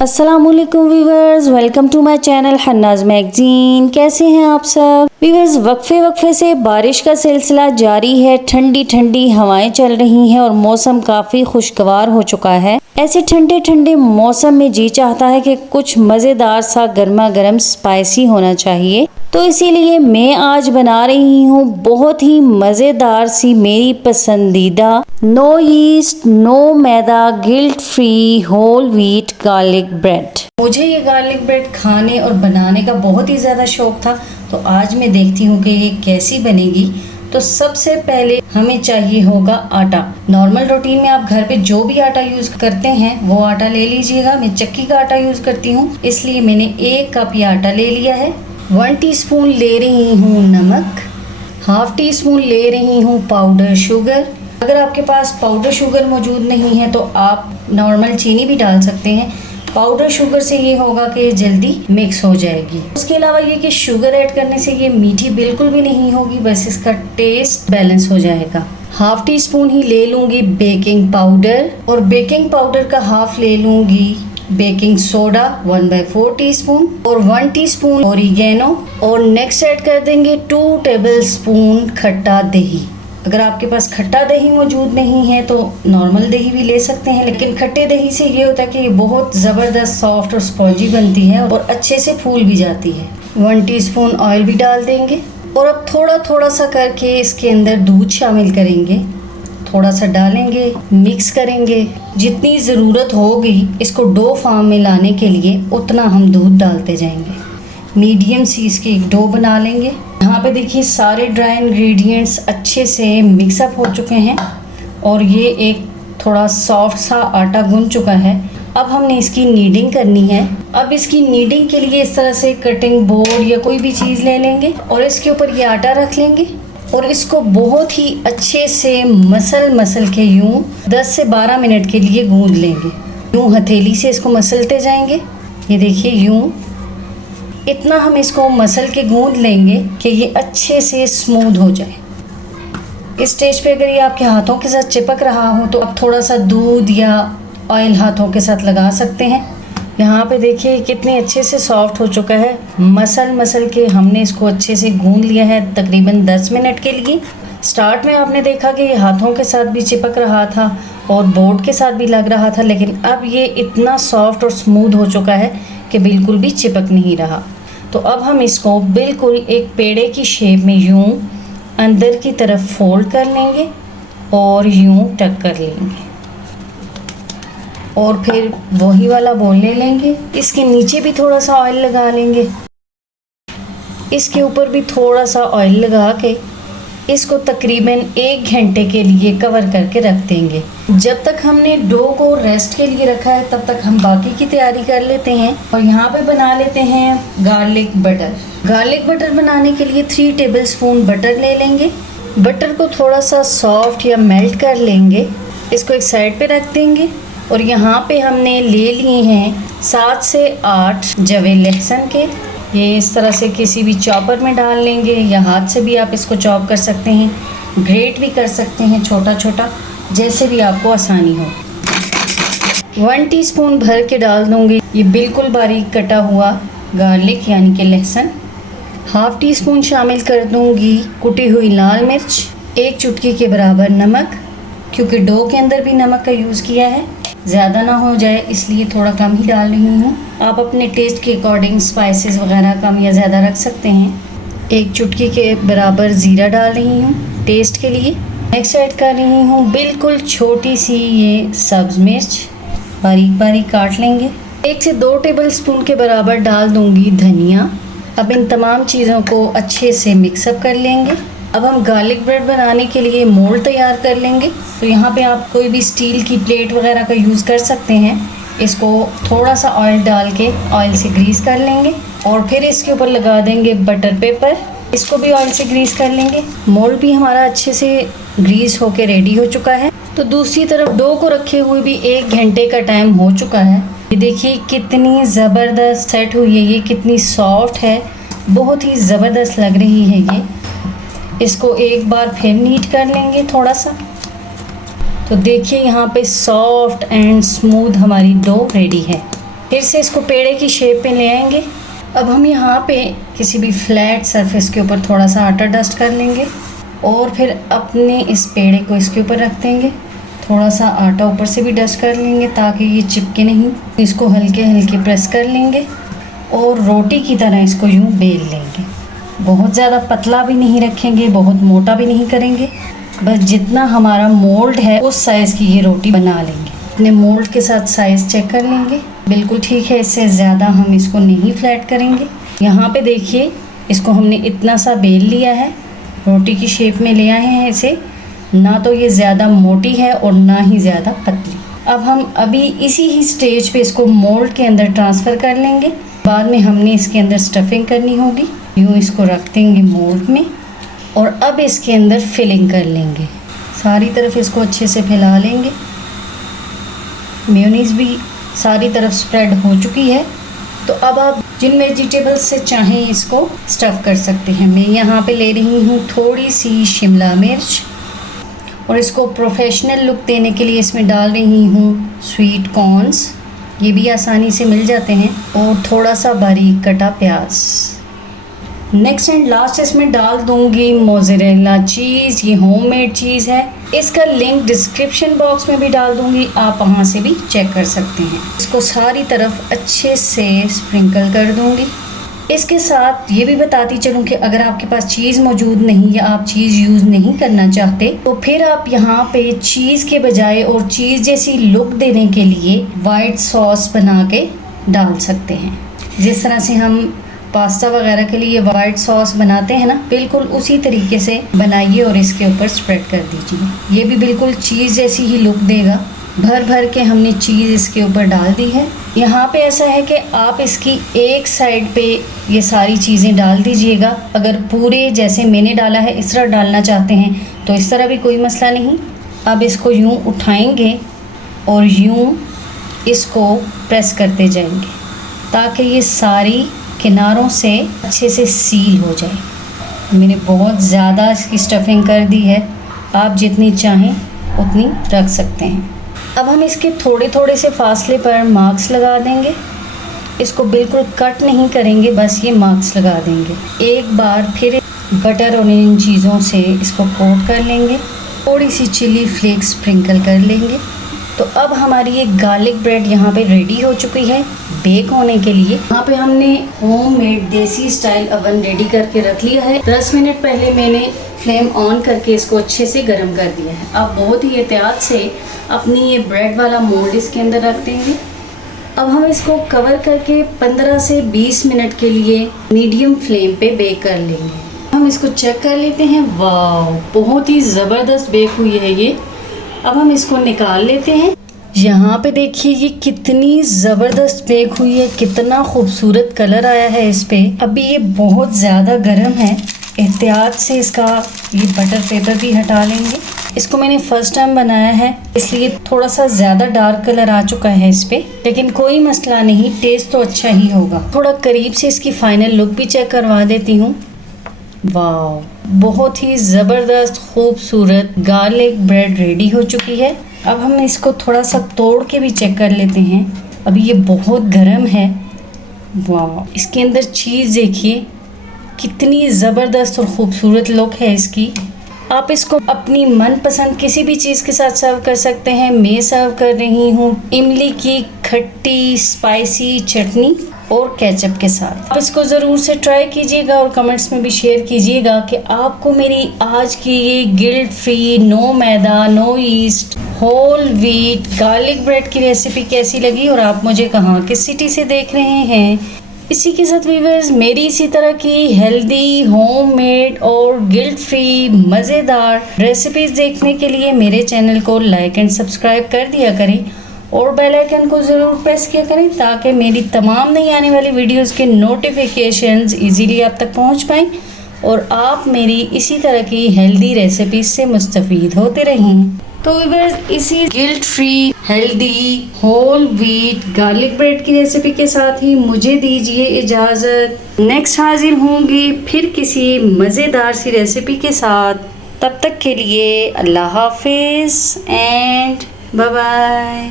अस्सलामुअलैकुम viewers, welcome to my channel Hanna's magazine. कैसे हैं आप सब व्यूवर्स? वक्फे से बारिश का सिलसिला जारी है। ठंडी ठंडी हवाएं चल रही हैं और मौसम काफ़ी खुशगवार हो चुका है। ऐसे ठंडे ठंडे मौसम में जी चाहता है कि कुछ मज़ेदार सा गर्मा गर्म स्पाइसी होना चाहिए, तो इसीलिए मैं आज बना रही हूँ बहुत ही मज़ेदार सी मेरी पसंदीदा no yeast no maida guilt free whole wheat garlic bread. मुझे ये गार्लिक ब्रेड खाने और बनाने का बहुत ही ज़्यादा शौक था, तो आज मैं देखती हूँ कि ये कैसी बनेगी। तो सबसे पहले हमें चाहिए होगा आटा। नॉर्मल रूटीन में आप घर पे जो भी आटा यूज़ करते हैं वो आटा ले लीजिएगा। मैं चक्की का आटा यूज़ करती हूँ, इसलिए मैंने 1 कप ये आटा ले लिया है। 1 टीस्पून ले रही हूँ नमक, हाफ टी स्पून ले रही हूँ पाउडर शुगर। अगर आपके पास पाउडर शुगर मौजूद नहीं है तो आप नॉर्मल चीनी भी डाल सकते हैं। पाउडर शुगर से ये होगा कि जल्दी मिक्स हो जाएगी। उसके अलावा ये कि शुगर ऐड करने से ये मीठी बिल्कुल भी नहीं होगी, बस इसका टेस्ट बैलेंस हो जाएगा। हाफ टी स्पून ही ले लूँगी बेकिंग पाउडर, और बेकिंग पाउडर का हाफ ले लूँगी बेकिंग सोडा 1/4 टीस्पून, और 1 टीस्पून ओरिगेनो, और नेक्स्ट ऐड कर देंगे 2 टेबलस्पून खट्टा दही। अगर आपके पास खट्टा दही मौजूद नहीं है तो नॉर्मल दही भी ले सकते हैं, लेकिन खट्टे दही से ये होता है कि ये बहुत ज़बरदस्त सॉफ्ट और स्पॉन्जी बनती है और अच्छे से फूल भी जाती है। 1 टीस्पून ऑयल भी डाल देंगे, और अब थोड़ा थोड़ा सा करके इसके अंदर दूध शामिल करेंगे। थोड़ा सा डालेंगे, मिक्स करेंगे। जितनी ज़रूरत होगी इसको डो फॉर्म में लाने के लिए उतना हम दूध डालते जाएंगे। मीडियम सी इसकी एक डो बना लेंगे। यहाँ पे देखिए सारे ड्राई इंग्रेडिएंट्स अच्छे से मिक्सअप हो चुके हैं और ये एक थोड़ा सॉफ्ट सा आटा गूंथ चुका है। अब हमने इसकी नीडिंग करनी है। अब इसकी नीडिंग के लिए इस तरह से कटिंग बोर्ड या कोई भी चीज़ ले लेंगे और इसके ऊपर ये आटा रख लेंगे और इसको बहुत ही अच्छे से मसल के यूं 10 से 12 मिनट के लिए गूंद लेंगे। यूं हथेली से इसको मसलते जाएंगे। ये देखिए यूं इतना हम इसको मसल के गूंद लेंगे कि ये अच्छे से स्मूथ हो जाए। इस स्टेज पे अगर ये आपके हाथों के साथ चिपक रहा हो तो आप थोड़ा सा दूध या ऑयल हाथों के साथ लगा सकते हैं। यहाँ पे देखिए कितने अच्छे से सॉफ्ट हो चुका है। मसल के हमने इसको अच्छे से गूंद लिया है तकरीबन 10 मिनट के लिए। स्टार्ट में आपने देखा कि ये हाथों के साथ भी चिपक रहा था और बोर्ड के साथ भी लग रहा था, लेकिन अब ये इतना सॉफ्ट और स्मूथ हो चुका है कि बिल्कुल भी चिपक नहीं रहा। तो अब हम इसको बिल्कुल एक पेड़े की शेप में यूं अंदर की तरफ फोल्ड कर लेंगे और यूं टक कर लेंगे, और फिर वही वाला बोल ले लेंगे। इसके नीचे भी थोड़ा सा ऑयल लगा लेंगे, इसके ऊपर भी थोड़ा सा ऑयल लगा के इसको तकरीबन 1 घंटे के लिए कवर करके रख देंगे। जब तक हमने डो को रेस्ट के लिए रखा है तब तक हम बाकी की तैयारी कर लेते हैं। और यहाँ पे बना लेते हैं गार्लिक बटर। गार्लिक बटर बनाने के लिए 3 टेबलस्पून बटर ले लेंगे। बटर को थोड़ा सा सॉफ्ट या मेल्ट कर लेंगे। इसको एक साइड पे रख देंगे, और यहाँ पे हमने ले लिए हैं 7 से 8 जवे लहसुन के। ये इस तरह से किसी भी चॉपर में डाल लेंगे या हाथ से भी आप इसको चॉप कर सकते हैं, ग्रेट भी कर सकते हैं छोटा छोटा, जैसे भी आपको आसानी हो। 1 टीस्पून भर के डाल दूँगी ये बिल्कुल बारीक कटा हुआ गार्लिक यानी कि लहसुन। हाफ टी स्पून शामिल कर दूँगी कुटी हुई लाल मिर्च, 1 चुटकी के बराबर नमक, क्योंकि डो के अंदर भी नमक का यूज़ किया है, ज़्यादा ना हो जाए इसलिए थोड़ा कम ही डाल रही हूँ। आप अपने टेस्ट के अकॉर्डिंग स्पाइसेस वगैरह कम या ज़्यादा रख सकते हैं। 1 चुटकी के बराबर ज़ीरा डाल रही हूँ टेस्ट के लिए। नेक्स्ट ऐड कर रही हूँ बिल्कुल छोटी सी ये सब्ज़ मिर्च, बारीक बारीक काट लेंगे। 1 से 2 टेबलस्पून के बराबर डाल दूँगी धनिया। अब इन तमाम चीज़ों को अच्छे से मिक्सअप कर लेंगे। अब हम गार्लिक ब्रेड बनाने के लिए मोल्ड तैयार कर लेंगे। तो यहाँ पे आप कोई भी स्टील की प्लेट वगैरह का यूज़ कर सकते हैं। इसको थोड़ा सा ऑयल डाल के ऑयल से ग्रीस कर लेंगे, और फिर इसके ऊपर लगा देंगे बटर पेपर। इसको भी ऑयल से ग्रीस कर लेंगे। मोल्ड भी हमारा अच्छे से ग्रीस होके रेडी हो चुका है। तो दूसरी तरफ डो को रखे हुए भी 1 घंटे का टाइम हो चुका है। ये देखिए कितनी ज़बरदस्त सेट हुई है, ये कितनी सॉफ्ट है, बहुत ही ज़बरदस्त लग रही है ये। इसको एक बार फिर नीट कर लेंगे थोड़ा सा। तो देखिए यहाँ पे सॉफ्ट एंड स्मूथ हमारी डो रेडी है। फिर से इसको पेड़े की शेप में ले आएंगे। अब हम यहाँ पे किसी भी फ्लैट सरफेस के ऊपर थोड़ा सा आटा डस्ट कर लेंगे और फिर अपने इस पेड़े को इसके ऊपर रख देंगे। थोड़ा सा आटा ऊपर से भी डस्ट कर लेंगे ताकि ये चिपके नहीं। इसको हल्के हल्के प्रेस कर लेंगे और रोटी की तरह इसको यूँ बेल लेंगे। बहुत ज़्यादा पतला भी नहीं रखेंगे, बहुत मोटा भी नहीं करेंगे, बस जितना हमारा मोल्ड है उस साइज़ की ये रोटी बना लेंगे। अपने मोल्ड के साथ साइज़ चेक कर लेंगे, बिल्कुल ठीक है। इससे ज़्यादा हम इसको नहीं फ्लैट करेंगे। यहाँ पे देखिए, इसको हमने इतना सा बेल लिया है, रोटी की शेप में ले आए हैं इसे। ना तो ये ज़्यादा मोटी है और ना ही ज़्यादा पतली। अब हम अभी इसी ही स्टेज पे इसको मोल्ड के अंदर ट्रांसफ़र कर लेंगे। बाद में हमने इसके अंदर स्टफिंग करनी होगी। यूँ इसको रख देंगे मोल्ड में और अब इसके अंदर फिलिंग कर लेंगे। सारी तरफ इसको अच्छे से फैला लेंगे। मेयोनीज़ भी सारी तरफ स्प्रेड हो चुकी है। तो अब आप जिन वेजिटेबल्स से चाहें इसको स्टफ़ कर सकते हैं। मैं यहाँ पे ले रही हूँ थोड़ी सी शिमला मिर्च और इसको प्रोफेशनल लुक देने के लिए इसमें डाल रही हूँ स्वीट कॉर्न्स, ये भी आसानी से मिल जाते हैं, और थोड़ा सा बारीक कटा प्याज। नेक्स्ट एंड लास्ट इसमें डाल दूँगी मोज़रेला चीज़। ये होममेड चीज़ है। इसका लिंक डिस्क्रिप्शन बॉक्स में भी डाल दूँगी, आप वहाँ से भी चेक कर सकते हैं। इसको सारी तरफ अच्छे से स्प्रिंकल कर दूँगी। इसके साथ ये भी बताती चलूँ कि अगर आपके पास चीज़ मौजूद नहीं या आप चीज़ यूज़ नहीं करना चाहते तो फिर आप यहाँ पे चीज़ के बजाय और चीज़ जैसी लुक देने के लिए वाइट सॉस बना के डाल सकते हैं। जिस तरह से हम पास्ता वगैरह के लिए वाइट सॉस बनाते हैं ना, बिल्कुल उसी तरीके से बनाइए और इसके ऊपर स्प्रेड कर दीजिए। ये भी बिल्कुल चीज़ जैसी ही लुक देगा। भर भर के हमने चीज़ इसके ऊपर डाल दी है। यहाँ पे ऐसा है कि आप इसकी एक साइड पे ये सारी चीज़ें डाल दीजिएगा। अगर पूरे जैसे मैंने डाला है इस तरह डालना चाहते हैं तो इस तरह भी कोई मसला नहीं। अब इसको यूँ उठाएंगे और यूँ इसको प्रेस करते जाएंगे ताकि ये सारी किनारों से अच्छे से सील हो जाए। मैंने बहुत ज़्यादा इसकी स्टफिंग कर दी है, आप जितनी चाहें उतनी रख सकते हैं। अब हम इसके थोड़े थोड़े से फासले पर मार्क्स लगा देंगे। इसको बिल्कुल कट नहीं करेंगे, बस ये मार्क्स लगा देंगे। एक बार फिर बटर और इन चीज़ों से इसको कोट कर लेंगे। थोड़ी सी चिली फ्लेक्स स्प्रिंकल कर लेंगे। तो अब हमारी ये गार्लिक ब्रेड यहाँ पे रेडी हो चुकी है बेक होने के लिए। यहाँ पे हमने होममेड देसी स्टाइल ओवन रेडी करके रख लिया है। 10 मिनट पहले मैंने फ्लेम ऑन करके इसको अच्छे से गर्म कर दिया है। अब बहुत ही एहतियात से अपनी ये ब्रेड वाला मोल्ड इसके अंदर रख देंगे। अब हम इसको कवर करके 15 से 20 मिनट के लिए मीडियम फ्लेम पे बेक कर लेंगे। हम इसको चेक कर लेते हैं। वाह, बहुत ही ज़बरदस्त बेक हुई है ये। अब हम इसको निकाल लेते हैं। यहाँ पे देखिए ये कितनी ज़बरदस्त बेक हुई है, कितना खूबसूरत कलर आया है इस पे। अभी ये बहुत ज़्यादा गर्म है, एहतियात से इसका ये बटर पेपर भी हटा लेंगे। इसको मैंने फ़र्स्ट टाइम बनाया है इसलिए थोड़ा सा ज़्यादा डार्क कलर आ चुका है इस पे, लेकिन कोई मसला नहीं, टेस्ट तो अच्छा ही होगा। थोड़ा करीब से इसकी फ़ाइनल लुक भी चेक करवा देती हूँ। वाह, बहुत ही ज़बरदस्त खूबसूरत गार्लिक ब्रेड रेडी हो चुकी है। अब हम इसको थोड़ा सा तोड़ के भी चेक कर लेते हैं। अभी ये बहुत गर्म है। वाह, इसके अंदर चीज़ देखिए कितनी ज़बरदस्त और ख़ूबसूरत लुक है इसकी। आप इसको अपनी मनपसंद किसी भी चीज़ के साथ सर्व कर सकते हैं। मैं सर्व कर रही हूँ इमली की खट्टी स्पाइसी चटनी और केचप के साथ। आप इसको ज़रूर से ट्राई कीजिएगा और कमेंट्स में भी शेयर कीजिएगा कि आपको मेरी आज की ये guilt free, no maida, no yeast, whole wheat garlic bread की रेसिपी कैसी लगी और आप मुझे कहाँ किस सिटी से देख रहे हैं। इसी के साथ व्यूअर्स, मेरी इसी तरह की हेल्दी, होममेड और गिल्ट फ्री मज़ेदार रेसिपीज़ देखने के लिए मेरे चैनल को लाइक एंड सब्सक्राइब कर दिया करें और बेल आइकन को ज़रूर प्रेस किया करें ताकि मेरी तमाम नई आने वाली वीडियोस के नोटिफिकेशंस इजीली आप तक पहुंच पाएँ और आप मेरी इसी तरह की हेल्दी रेसिपीज़ से मुस्तफ़ीद होते रहें। तो व्यूअर्स, इसी guilt free, healthy, whole wheat garlic bread की रेसिपी के साथ ही मुझे दीजिए इजाज़त। नेक्स्ट हाजिर होंगी फिर किसी मज़ेदार सी रेसिपी के साथ। तब तक के लिए अल्लाह हाफिज़ एंड बाय बाय।